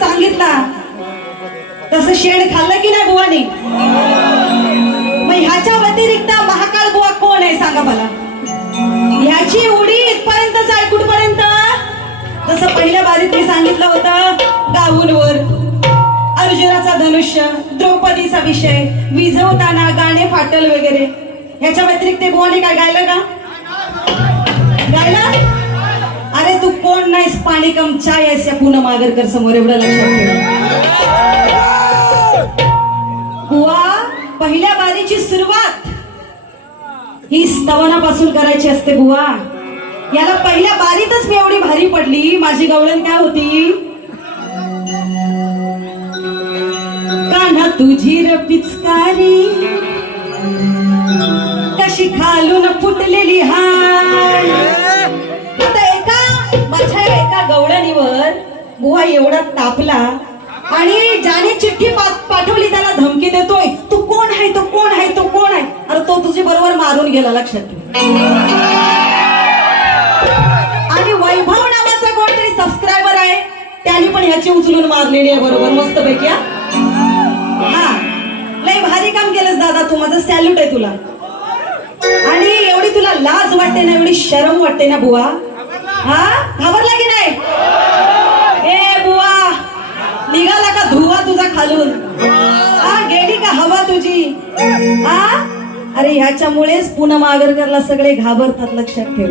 सांगितला तसं शेण खाल्लं की नाही बुवानी? मग ह्याच्या व्यतिरिक्त महाकाळ बुवा कोण आहे सांगा मला? ह्याची उडी इथपर्यंतच आहे, कुठपर्यंत? जसं पहिल्या बारीत मी सांगितलं होतं, गाऊनवर अर्जुनाचा धनुष्य, द्रौपदीचा विषय, विझवताना गाणे फाटल वगैरे. ह्याच्या व्यतिरिक्त बुवाने काय गायलं का? गायला? अरे तू कोण नाहीस, पाणी कम चाय आहेस या पूनम आगरकर समोर, एवढं लक्षात ठेव. बुवा, पहिल्या बारीची सुरुवात ही स्तवनापासून करायची असते बुवा. याला पहिल्या बारीतच मी एवढी भारी पडली. माझी गवळण काय होती? कान्हा तुझी र पिचकारी कशी खालून फुटलेली हाय. आता माझ्या एका गवळणीवर बुवा एवढा तापला आणि ज्याने चिठ्ठी पाठवली त्याला धमकी देतोय, तू कोण आहे, तो कोण आहे, तो कोण आहे. अरे तो तुझी बरोबर मारून गेला, लक्षात ठेव. आणि वैभव नावाचा कोणतरी सबस्क्रायबर आहे, त्याने पण ह्याची उचलून मारलेली आहे बरोबर, मस्त पैकी. हा, लय भारी काम केलंस दादा तू, माझं सॅल्यूट आहे तुला. आणि एवढी तुला लाज वाटते ना, एवढी शरम वाटते ना बुवा? हा, घाबरला की नाही? ए बुवा, निघाला का धुवा तुझा खालून? हा, गेली का हवा तुझी? हा, अरे ह्याच्यामुळेच पूनम आगरकरला सगळे घाबरतात, लक्षात ठेव.